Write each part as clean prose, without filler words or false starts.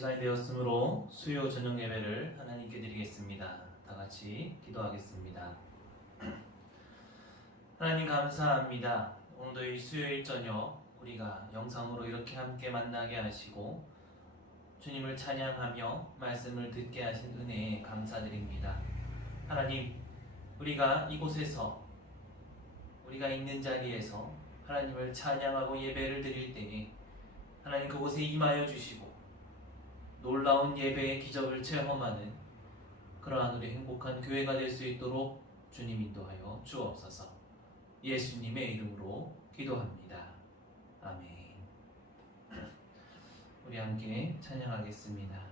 시간이 되었으므로 수요 저녁 예배를 하나님께 드리겠습니다. 다 같이 기도하겠습니다. 하나님 감사합니다. 오늘도 이 수요일 저녁 우리가 영상으로 이렇게 함께 만나게 하시고 주님을 찬양하며 말씀을 듣게 하신 은혜에 감사드립니다. 하나님, 우리가 이곳에서 우리가 있는 자리에서 하나님을 찬양하고 예배를 드릴 때에 하나님 그곳에 임하여 주시고 놀라운 예배의 기적을 체험하는 그러한 우리 행복한 교회가 될 수 있도록 주님 인도하여 주옵소서. 예수님의 이름으로 기도합니다. 아멘. 우리 함께 찬양하겠습니다.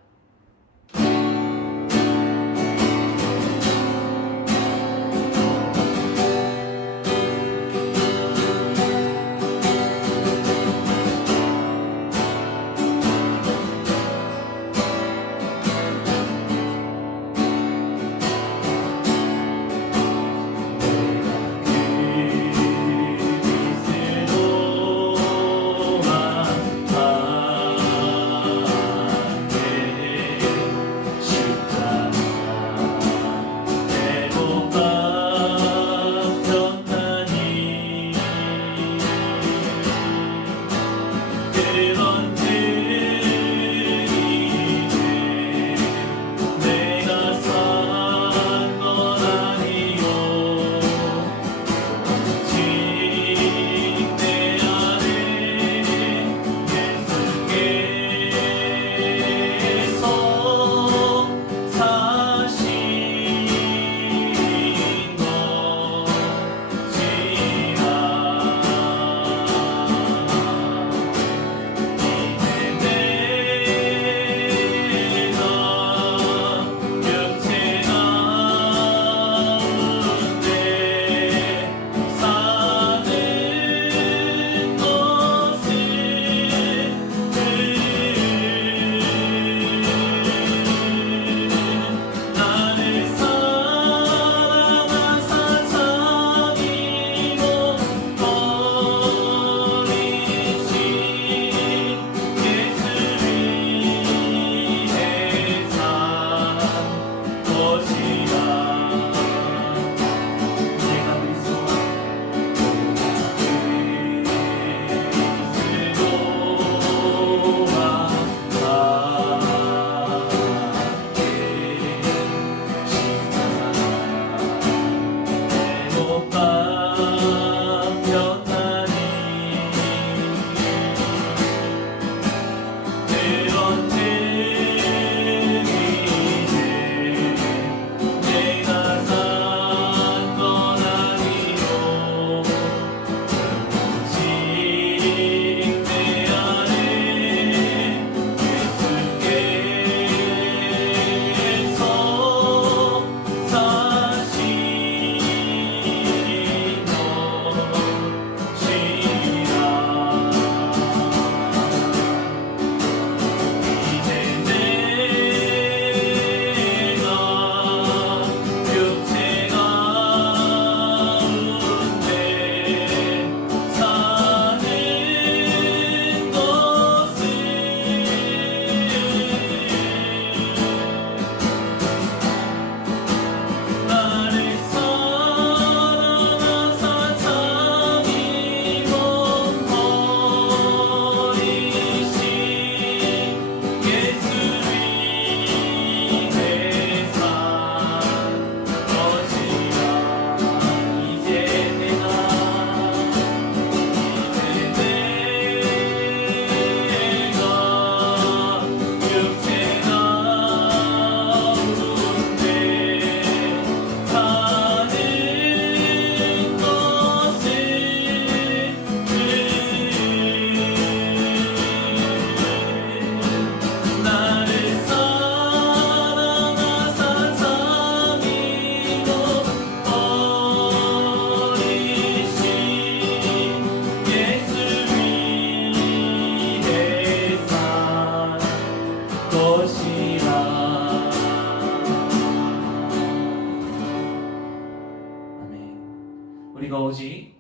우리가 오직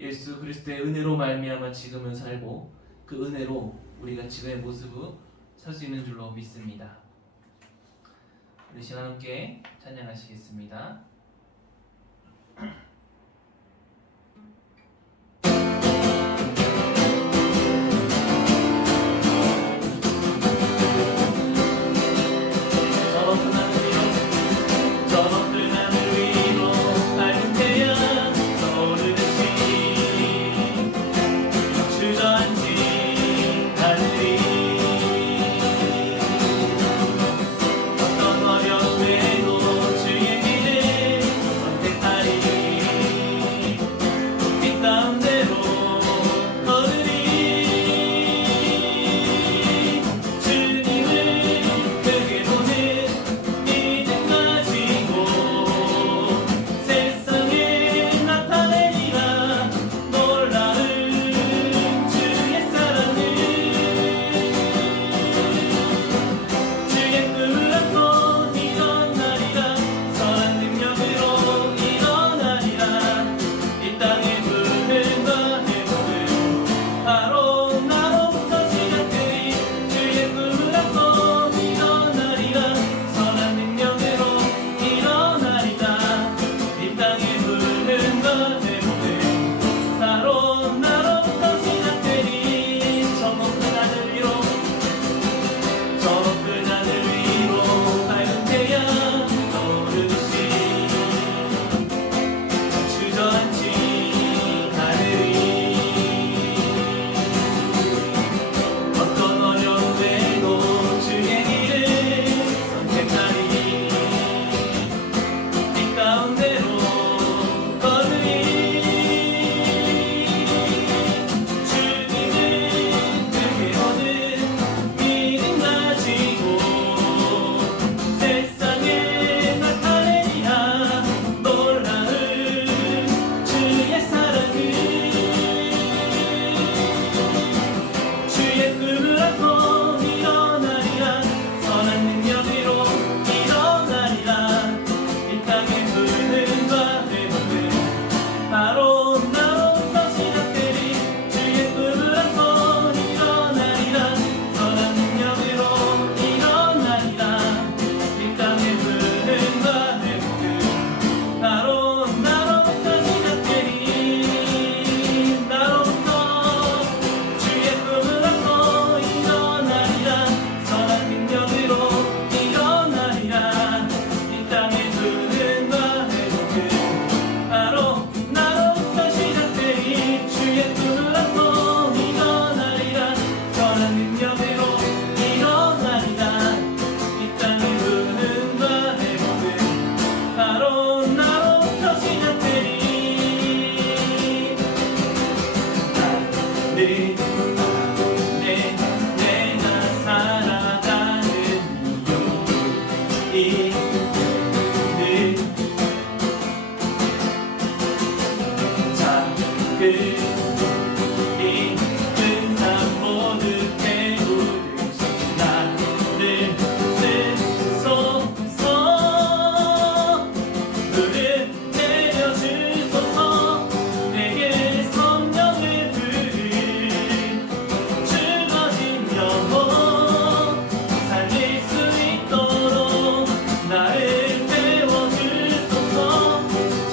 예수 그리스도의 은혜로 말미암아 지금은 살고 그 은혜로 우리가 지금의 모습을 설 수 있는 줄로 믿습니다. 우리 시간 함께 찬양하시겠습니다.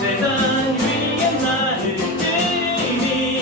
재단 위에 나를 들이니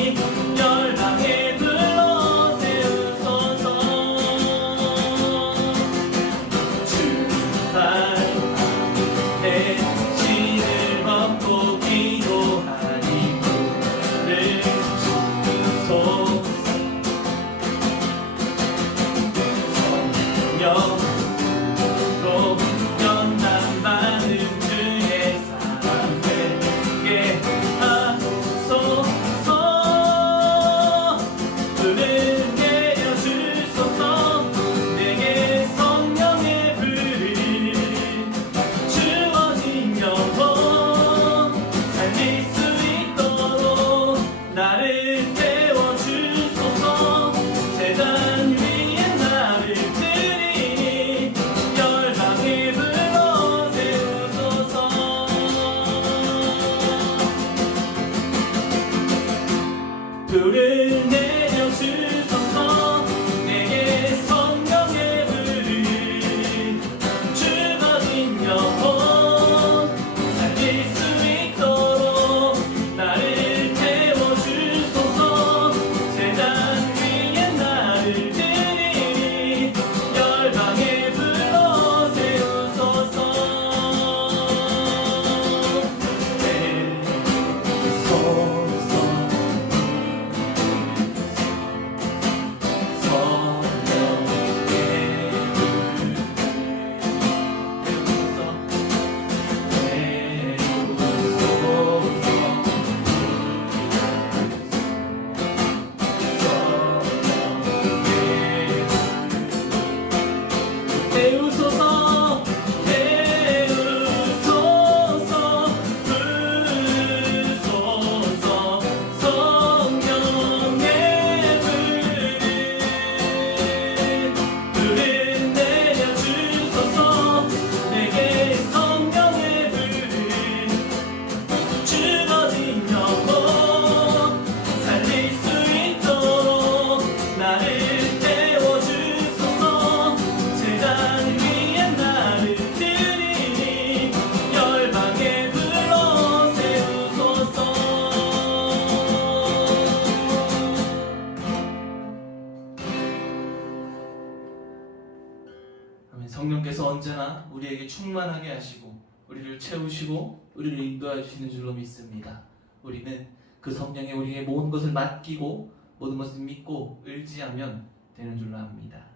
말씀만 우리에게 충만하게 하시고 우리를 채우시고 우리를 인도해 주시는 줄로 믿습니다. 우리는 그 성령에 우리의 모든 것을 맡기고 모든 것을 믿고 의지하면 되는 줄로 압니다.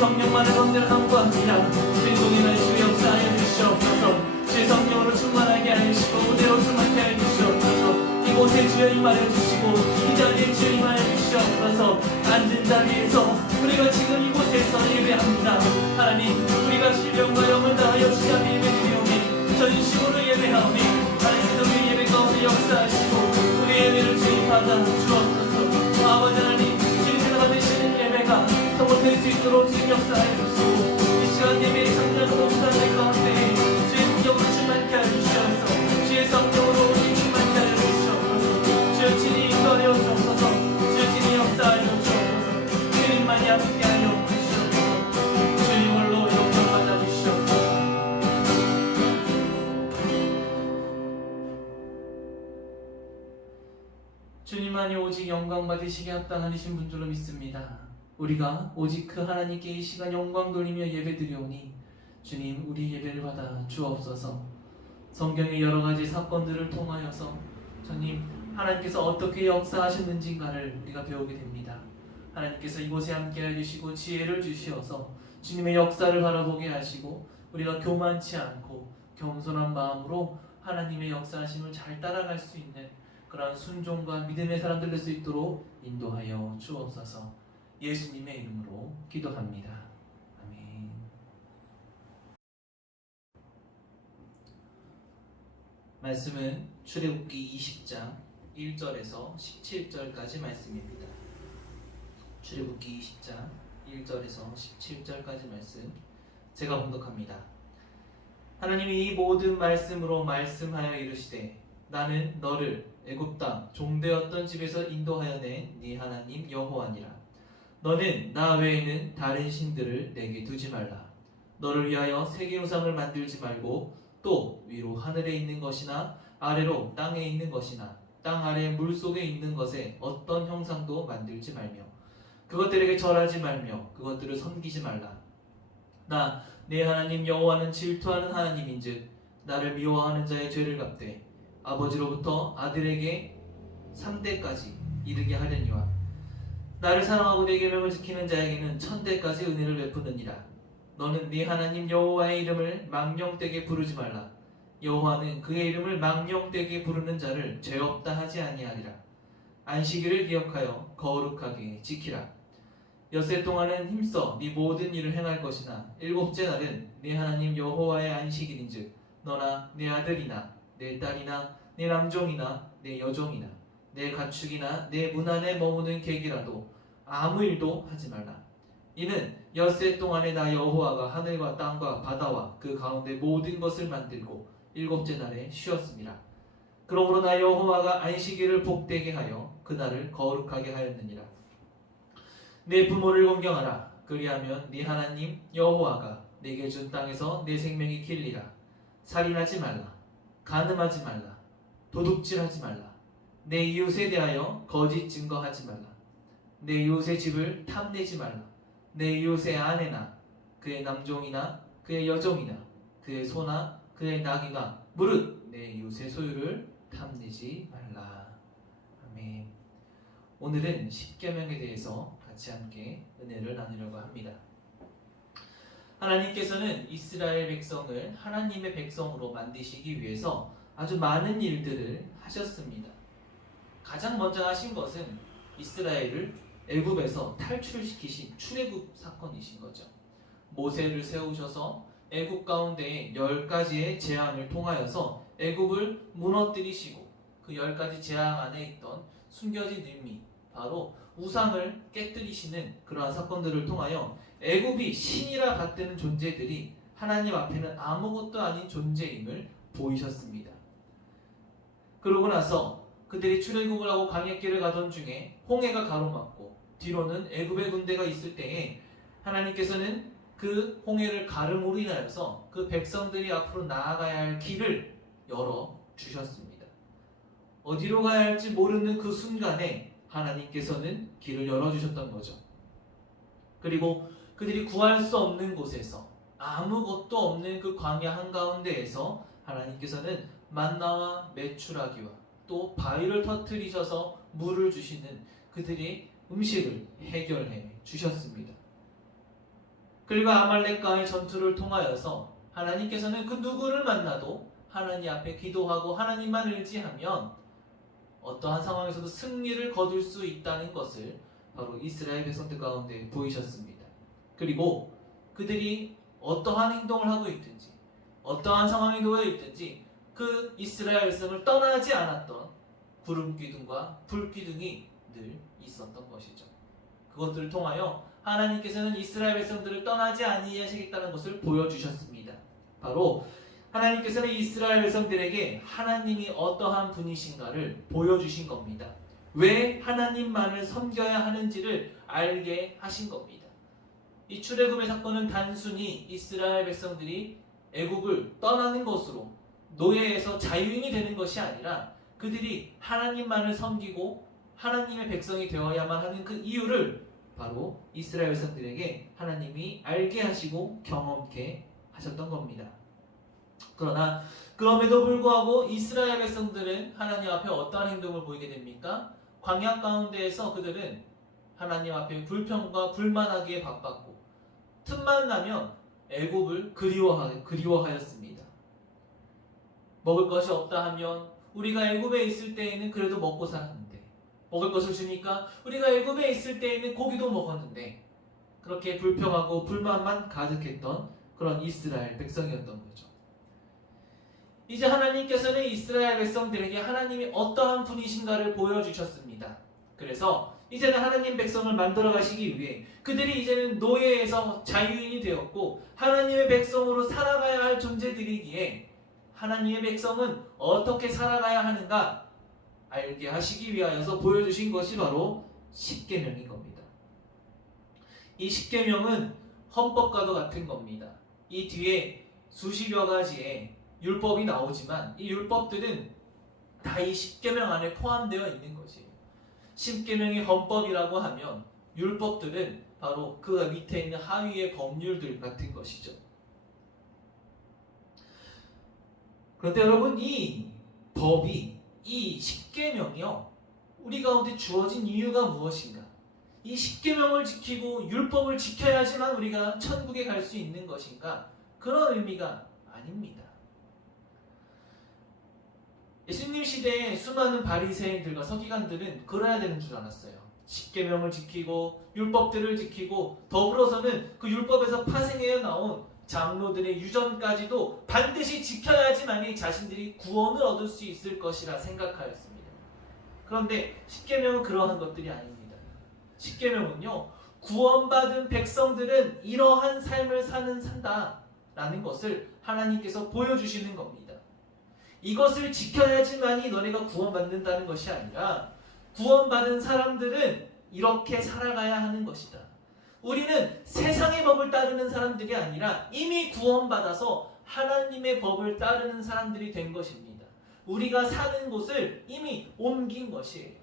성령만을 건대로 간구합니다. 주인공이 날 주의 역사하여 주시옵소서. 주의 성령으로 충만하게 하여 주시고 무대로 충만케 하여 주시옵소서. 이곳에 주여 임하여 주시고 이 자리에 주여 임하여 주시옵소서. 앉은 자리에서 우리가 지금 이곳에서 예배합니다. 하나님, 우리가 신령과 영을 다하여 주 자리에 예배드리오니 전심으로 예배하오니 하나님께서 우리 예배 가운데 역사하시고 우리 예배를 주입하다 주옵소서. 아버지 하나님, 주님께서 받으시는 예배가 더 못할 수 있도록 주님 역사하여 주시고 이 시간 예배의 참여로 동산의 가운데 주의 능력으로 충만케 하여 주시옵소서. 주의 성령으로 우리 충만케 하여 주시옵소서. 주여 친히 인도하여 주옵소서. 주여 친히 역사하여 주옵소서. 주님만이 함께하여 주님만이 오직 영광 받으시게 합당하신 분 줄로 믿습니다. 우리가 오직 그 하나님께 이 시간 영광 돌리며 예배 드려오니 주님 우리 예배를 받아 주옵소서. 성경의 여러 가지 사건들을 통하여서 주님 하나님께서 어떻게 역사하셨는지인가를 우리가 배우게 됩니다. 하나님께서 이곳에 함께해 주시고 지혜를 주시어서 주님의 역사를 바라보게 하시고 우리가 교만치 않고 겸손한 마음으로 하나님의 역사하심을 잘 따라갈 수 있는 그러한 순종과 믿음의 사람들 될 수 있도록 인도하여 주옵소서. 예수님의 이름으로 기도합니다. 아멘. 말씀은 출애굽기 20장 1절에서 17절까지 말씀입니다. 출애굽기 20장 1절에서 17절까지 말씀 제가 봉독합니다. 하나님이 이 모든 말씀으로 말씀하여 이르시되 나는 너를 애굽 땅 종되었던 집에서 인도하여 낸 네 하나님 여호와니라. 너는 나 외에는 다른 신들을 내게 두지 말라. 너를 위하여 세계 우상을 만들지 말고 또 위로 하늘에 있는 것이나 아래로 땅에 있는 것이나 땅 아래 물 속에 있는 것에 어떤 형상도 만들지 말며 그것들에게 절하지 말며 그것들을 섬기지 말라. 나 내 하나님 여호와는 질투하는 하나님인즉 나를 미워하는 자의 죄를 갚되 아버지로부터 아들에게 3대까지 이르게 하려니와 나를 사랑하고 내 계명을 지키는 자에게는 1000대까지 은혜를 베푸느니라. 너는 네 하나님 여호와의 이름을 망령되게 부르지 말라. 여호와는 그의 이름을 망령되게 부르는 자를 죄 없다 하지 아니하리라. 안식일을 기억하여 거룩하게 지키라. 엿새 동안은 힘써 네 모든 일을 행할 것이나 일곱째 날은 네 하나님 여호와의 안식일인즉 너나 네 아들이나 내 딸이나 내 남종이나 내 여종이나 내 가축이나 내 문 안에 머무는 객이라도 아무 일도 하지 말라. 이는 엿새 동안에 나 여호와가 하늘과 땅과 바다와 그 가운데 모든 것을 만들고 일곱째 날에 쉬었습니다. 그러므로 나 여호와가 안식일을 복되게 하여 그날을 거룩하게 하였느니라. 내 부모를 공경하라. 그리하면 네 하나님 여호와가 내게 준 땅에서 내 생명이 길리라. 살인하지 말라. 간음하지 말라. 도둑질하지 말라. 내 이웃에 대하여 거짓 증거하지 말라. 내 이웃의 집을 탐내지 말라. 내 이웃의 아내나 그의 남종이나 그의 여종이나 그의 소나 그의 나귀가 무릇 내 이웃의 소유를 탐내지 말라. 아멘. 오늘은 십계명에 대해서 같이 함께 은혜를 나누려고 합니다. 하나님께서는 이스라엘 백성을 하나님의 백성으로 만드시기 위해서 아주 많은 일들을 하셨습니다. 가장 먼저 하신 것은 이스라엘을 애굽에서 탈출시키신 출애굽 사건이신 거죠. 모세를 세우셔서 애굽 가운데 10가지의 재앙을 통하여서 애굽을 무너뜨리시고 그 10가지 재앙 안에 있던 숨겨진 의미, 바로 우상을 깨뜨리시는 그러한 사건들을 통하여 애굽이 신이라 같은 존재들이 하나님 앞에는 아무것도 아닌 존재임을 보이셨습니다. 그러고 나서 그들이 출애굽을 하고 광야길을 가던 중에 홍해가 가로막고 뒤로는 애굽의 군대가 있을 때에 하나님께서는 그 홍해를 가름으로 인하여서 그 백성들이 앞으로 나아가야 할 길을 열어 주셨습니다. 어디로 가야 할지 모르는 그 순간에 하나님께서는 길을 열어주셨던 거죠. 그리고 그들이 구할 수 없는 곳에서 아무것도 없는 그 광야 한가운데에서 하나님께서는 만나와 메추라기와 또 바위를 터뜨리셔서 물을 주시는 그들이 음식을 해결해 주셨습니다. 그리고 아말렉과의 전투를 통하여서 하나님께서는 그 누구를 만나도 하나님 앞에 기도하고 하나님만 의지하면 어떠한 상황에서도 승리를 거둘 수 있다는 것을 바로 이스라엘 백성들 가운데 보이셨습니다. 그리고 그들이 어떠한 행동을 하고 있든지 어떠한 상황에 놓여 있든지 그 이스라엘 백성을 떠나지 않았던 구름기둥과 불기둥이 늘 있었던 것이죠. 그것들을 통하여 하나님께서는 이스라엘 백성들을 떠나지 아니하시겠다는 것을 보여주셨습니다. 바로 하나님께서는 이스라엘 백성들에게 하나님이 어떠한 분이신가를 보여주신 겁니다. 왜 하나님만을 섬겨야 하는지를 알게 하신 겁니다. 이 출애굽의 사건은 단순히 이스라엘 백성들이 애굽을 떠나는 것으로 노예에서 자유인이 되는 것이 아니라 그들이 하나님만을 섬기고 하나님의 백성이 되어야만 하는 그 이유를 바로 이스라엘 백성들에게 하나님이 알게 하시고 경험케 하셨던 겁니다. 그러나 그럼에도 불구하고 이스라엘 백성들은 하나님 앞에 어떠한 행동을 보이게 됩니까? 광야 가운데에서 그들은 하나님 앞에 불평과 불만하기에 바빴고 틈만 나면 애굽을 그리워하였습니다. 먹을 것이 없다 하면 우리가 애굽에 있을 때에는 그래도 먹고 살았는데, 먹을 것을 주니까 우리가 애굽에 있을 때에는 고기도 먹었는데, 그렇게 불평하고 불만만 가득했던 그런 이스라엘 백성이었던 거죠. 이제 하나님께서는 이스라엘 백성들에게 하나님이 어떠한 분이신가를 보여주셨습니다. 그래서 이제는 하나님 백성을 만들어 가시기 위해 그들이 이제는 노예에서 자유인이 되었고 하나님의 백성으로 살아가야 할 존재들이기에 하나님의 백성은 어떻게 살아가야 하는가 알게 하시기 위하여서 보여주신 것이 바로 십계명인 겁니다. 이 십계명은 헌법과도 같은 겁니다. 이 뒤에 수십여 가지의 율법이 나오지만 이 율법들은 다 이 십계명 안에 포함되어 있는 것이에요. 십계명이 헌법이라고 하면 율법들은 바로 그 밑에 있는 하위의 법률들 같은 것이죠. 그런데 여러분, 이 법이, 이 십계명이요, 우리 가운데 주어진 이유가 무엇인가? 이 십계명을 지키고 율법을 지켜야지만 우리가 천국에 갈 수 있는 것인가? 그런 의미가 아닙니다. 예수님 시대에 수많은 바리새인들과 서기관들은 그래야 되는 줄 알았어요. 십계명을 지키고 율법들을 지키고 더불어서는 그 율법에서 파생해 나온 장로들의 유전까지도 반드시 지켜야지만이 자신들이 구원을 얻을 수 있을 것이라 생각하였습니다. 그런데 십계명은 그러한 것들이 아닙니다. 십계명은요, 구원받은 백성들은 이러한 삶을 산다라는 것을 하나님께서 보여주시는 겁니다. 이것을 지켜야지만이 너네가 구원받는다는 것이 아니라 구원받은 사람들은 이렇게 살아가야 하는 것이다. 우리는 세상의 법을 따르는 사람들이 아니라 이미 구원받아서 하나님의 법을 따르는 사람들이 된 것입니다. 우리가 사는 곳을 이미 옮긴 것이에요.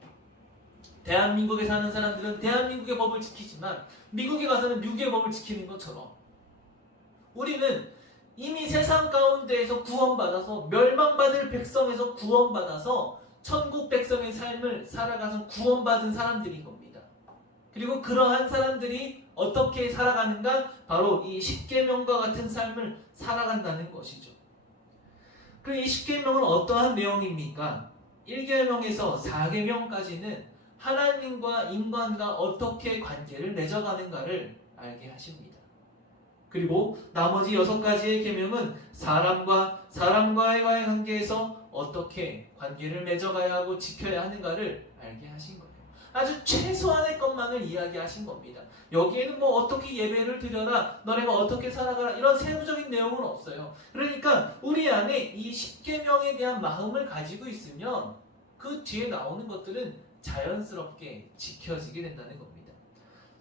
대한민국에 사는 사람들은 대한민국의 법을 지키지만 미국에 가서는 미국의 법을 지키는 것처럼 우리는 이미 세상 가운데에서 구원받아서 멸망받을 백성에서 구원받아서 천국 백성의 삶을 살아가서 구원받은 사람들인 겁니다. 그리고 그러한 사람들이 어떻게 살아가는가? 바로 이 십계명과 같은 삶을 살아간다는 것이죠. 그럼 이 십계명은 어떠한 내용입니까? 1계명에서 4계명까지는 하나님과 인간과 어떻게 관계를 맺어가는가를 알게 하십니다. 그리고 나머지 6가지의 계명은 사람과의 관계에서 어떻게 관계를 맺어가야 하고 지켜야 하는가를 알게 하신 거예요. 아주 최소한의 것만을 이야기하신 겁니다. 여기에는 뭐 어떻게 예배를 드려라, 너네가 어떻게 살아가라, 이런 세부적인 내용은 없어요. 그러니까 우리 안에 이 십계명에 대한 마음을 가지고 있으면 그 뒤에 나오는 것들은 자연스럽게 지켜지게 된다는 겁니다.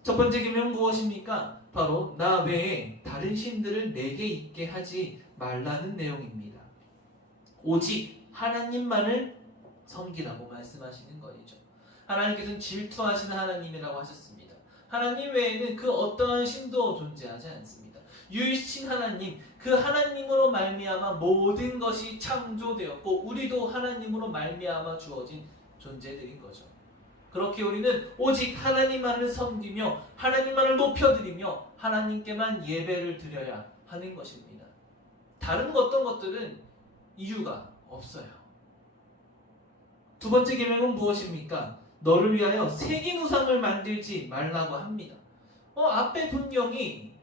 첫 번째 계명은 무엇입니까? 바로 나 외에 다른 신들을 내게 있게 하지 말라는 내용입니다. 오직 하나님만을 섬기라고 말씀하시는 것이죠. 하나님께서는 질투하시는 하나님이라고 하셨습니다. 하나님 외에는 그 어떠한 신도 존재하지 않습니다. 유일신 하나님, 그 하나님으로 말미암아 모든 것이 창조되었고 우리도 하나님으로 말미암아 주어진 존재들인 거죠. 그렇게 우리는 오직 하나님만을 섬기며 하나님만을 높여드리며 하나님께만 예배를 드려야 하는 것입니다. 다른 어떤 것들은 이유가 없어요. 두 번째 계명은 무엇입니까? 너를 위하여 새긴 우상을 만들지 말라고 합니다. 앞에 분명히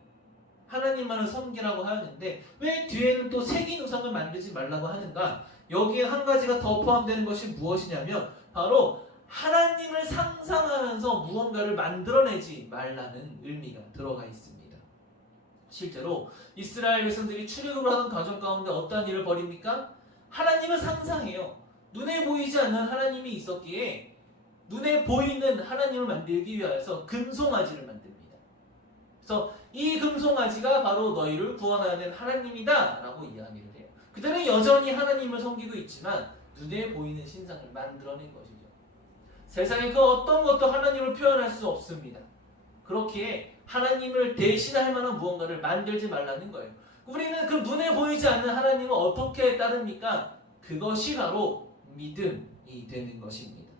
하나님만을 섬기라고 하였는데 왜 뒤에는 또 새긴 우상을 만들지 말라고 하는가? 여기에 한 가지가 더 포함되는 것이 무엇이냐면 바로 하나님을 상상하면서 무언가를 만들어내지 말라는 의미가 들어가 있습니다. 실제로 이스라엘 백성들이 출애굽을 하는 과정 가운데 어떠한 일을 벌입니까? 하나님을 상상해요. 눈에 보이지 않는 하나님이 있었기에 눈에 보이는 하나님을 만들기 위하여서 금송아지를 만듭니다. 그래서 이 금송아지가 바로 너희를 구원하는 하나님이다 라고 이야기를 해요. 그들은 여전히 하나님을 섬기고 있지만 눈에 보이는 신상을 만들어낸 것이죠. 세상에 그 어떤 것도 하나님을 표현할 수 없습니다. 그렇기에 하나님을 대신할 만한 무언가를 만들지 말라는 거예요. 우리는 그 눈에 보이지 않는 하나님을 어떻게 따릅니까? 그것이 바로 믿음이 되는 것입니다.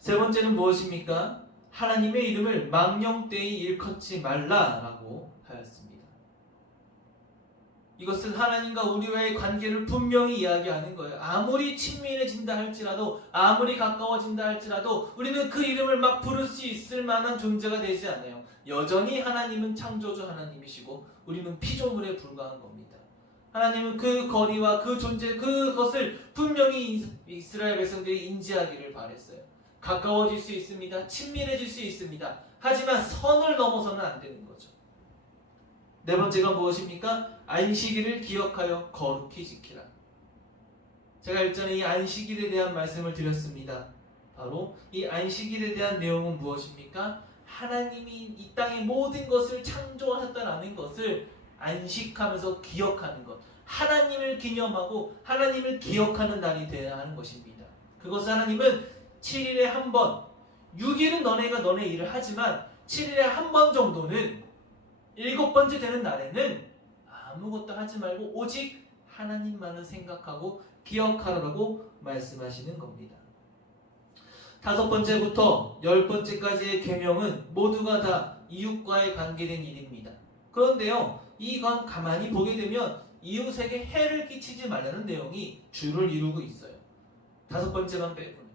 세 번째는 무엇입니까? 하나님의 이름을 망령되이 일컫지 말라라고 하였습니다. 이것은 하나님과 우리와의 관계를 분명히 이야기하는 거예요. 아무리 친밀해진다 할지라도, 아무리 가까워진다 할지라도 우리는 그 이름을 막 부를 수 있을 만한 존재가 되지 않아요. 여전히 하나님은 창조주 하나님이시고 우리는 피조물에 불과한 겁니다. 하나님은 그 거리와 그 존재, 그것을 분명히 이스라엘 백성들이 인지하기를 바랬어요. 가까워질 수 있습니다. 친밀해질 수 있습니다. 하지만 선을 넘어서는 안 되는 거죠. 네 번째가 무엇입니까? 안식일을 기억하여 거룩히 지키라. 제가 일전에 이 안식일에 대한 말씀을 드렸습니다. 바로 이 안식일에 대한 내용은 무엇입니까? 하나님이 이 땅의 모든 것을 창조하셨다라는 것을 안식하면서 기억하는 것, 하나님을 기념하고 하나님을 기억하는 날이 되어야 하는 것입니다. 그것을 하나님은 7일에 한 번, 6일은 너네가 너네 일을 하지만 7일에 한 번 정도는 7번째 되는 날에는 아무것도 하지 말고 오직 하나님만을 생각하고 기억하라고 말씀하시는 겁니다. 5번째부터 10번째까지의 계명은 모두가 다 이웃과의 관계된 일입니다. 그런데요, 이건 가만히 보게 되면 이웃에게 해를 끼치지 말라는 내용이 주를 이루고 있어요. 5번째만 빼고는요.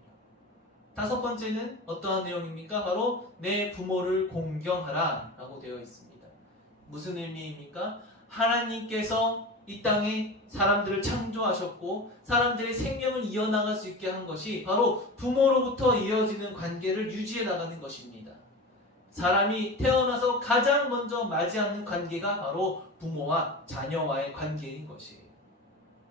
5번째는 어떠한 내용입니까? 바로 내 부모를 공경하라 라고 되어 있습니다. 무슨 의미입니까? 하나님께서 이 땅에 사람들을 창조하셨고 사람들의 생명을 이어나갈 수 있게 한 것이 바로 부모로부터 이어지는 관계를 유지해 나가는 것입니다. 사람이 태어나서 가장 먼저 맞이하는 관계가 바로 부모와 자녀와의 관계인 것이에요.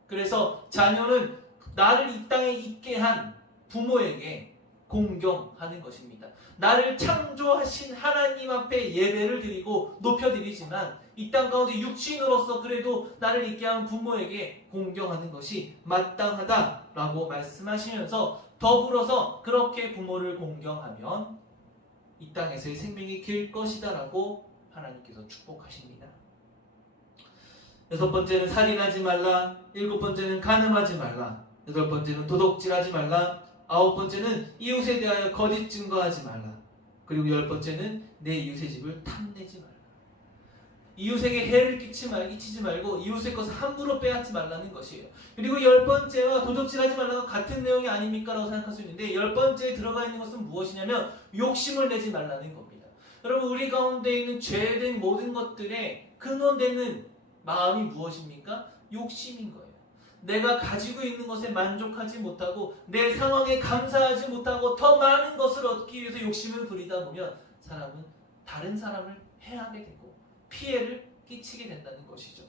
그래서 자녀는 나를 이 땅에 있게 한 부모에게 공경하는 것입니다. 나를 창조하신 하나님 앞에 예배를 드리고 높여드리지만 이 땅 가운데 육신으로서 그래도 나를 있게 한 부모에게 공경하는 것이 마땅하다라고 말씀하시면서 더불어서 그렇게 부모를 공경하면 이 땅에서의 생명이 길 것이다라고 하나님께서 축복하십니다. 6번째는 살인하지 말라, 7번째는 간음하지 말라, 8번째는 도둑질하지 말라, 9번째는 이웃에 대하여 거짓 증거하지 말라, 그리고 10번째는 내 이웃의 집을 탐내지 말라. 이웃에게 해를 끼치지 말고 이웃의 것을 함부로 빼앗지 말라는 것이에요. 그리고 10번째와 도둑질하지 말라가 같은 내용이 아닙니까? 라고 생각할 수 있는데 10번째에 들어가 있는 것은 무엇이냐면 욕심을 내지 말라는 겁니다. 여러분, 우리 가운데 있는 죄된 모든 것들의 근원되는 마음이 무엇입니까? 욕심인 거예요. 내가 가지고 있는 것에 만족하지 못하고 내 상황에 감사하지 못하고 더 많은 것을 얻기 위해서 욕심을 부리다 보면 사람은 다른 사람을 해하게 되고 피해를 끼치게 된다는 것이죠.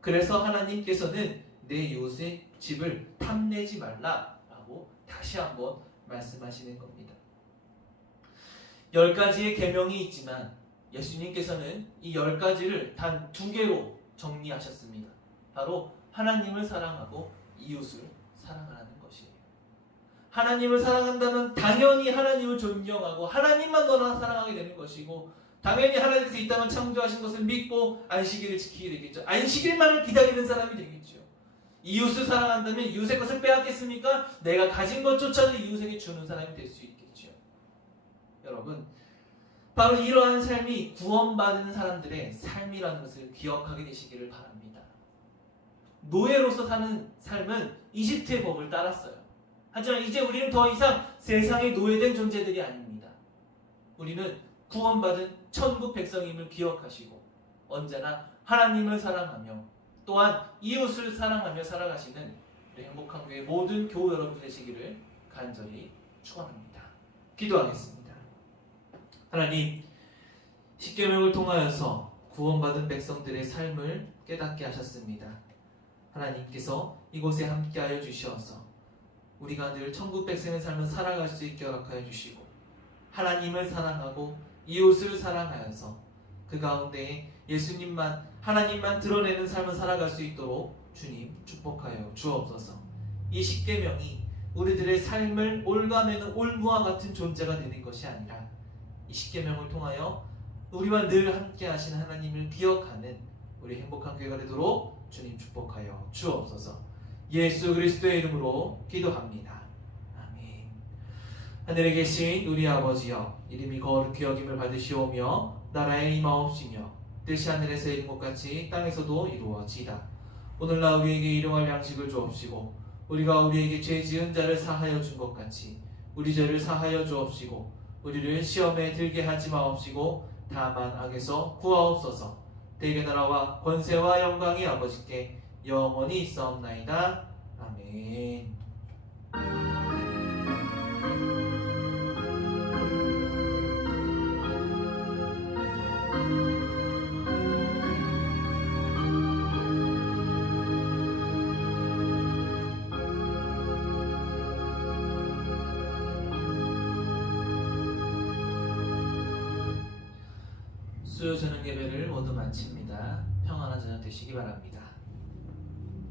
그래서 하나님께서는 내 이웃의 집을 탐내지 말라라고 다시 한번 말씀하시는 겁니다. 10가지의 계명이 있지만 예수님께서는 이 10가지를 단 2개로 정리하셨습니다. 바로 하나님을 사랑하고 이웃을 사랑하라는 것이에요. 하나님을 사랑한다면 당연히 하나님을 존경하고 하나님만 너나 사랑하게 되는 것이고 당연히 하나님께서 이 땅을 창조하신 것을 믿고 안식일을 지키게 되겠죠. 안식일만을 기다리는 사람이 되겠죠. 이웃을 사랑한다면 이웃의 것을 빼앗겠습니까? 내가 가진 것조차도 이웃에게 주는 사람이 될 수 있겠죠. 여러분, 바로 이러한 삶이 구원받은 사람들의 삶이라는 것을 기억하게 되시기를 바랍니다. 노예로서 사는 삶은 이집트의 법을 따랐어요. 하지만 이제 우리는 더 이상 세상에 노예된 존재들이 아닙니다. 우리는 구원받은 천국 백성임을 기억하시고 언제나 하나님을 사랑하며 또한 이웃을 사랑하며 살아가시는 우리 행복한 교회 모든 교우 여러분 되시기를 간절히 축원합니다. 기도하겠습니다. 하나님, 십계명을 통하여서 구원받은 백성들의 삶을 깨닫게 하셨습니다. 하나님께서 이곳에 함께하여 주시어서 우리가 늘 천국 백성의 삶을 살아갈 수 있게 허락하여 주시고 하나님을 사랑하고 이웃을 사랑하여서 그 가운데 예수님만, 하나님만 드러내는 삶을 살아갈 수 있도록 주님 축복하여 주옵소서. 이 십계명이 우리들의 삶을 올가매는 올무와 같은 존재가 되는 것이 아니라 이 십계명을 통하여 우리와 늘 함께 하신 하나님을 기억하는 우리 행복한 교회가 되도록 주님 축복하여 주옵소서. 예수 그리스도의 이름으로 기도합니다. 아멘. 하늘에 계신 우리 아버지여, 이름이 거룩히 여김을 받으시오며 나라의 임하옵시며 뜻이 하늘에서 이룬 것 같이 땅에서도 이루어지이다. 오늘날 우리에게 일용할 양식을 주옵시고 우리가 우리에게 죄 지은 자를 사하여 준 것 같이 우리 죄를 사하여 주옵시고 우리를 시험에 들게 하지 마옵시고 다만 악에서 구하옵소서. 대개 나라와 권세와 영광이 아버지께 영원히 있사옵나이다. 아멘. 수요 저녁 예배를 모두 마칩니다. 평안한 저녁 되시기 바랍니다.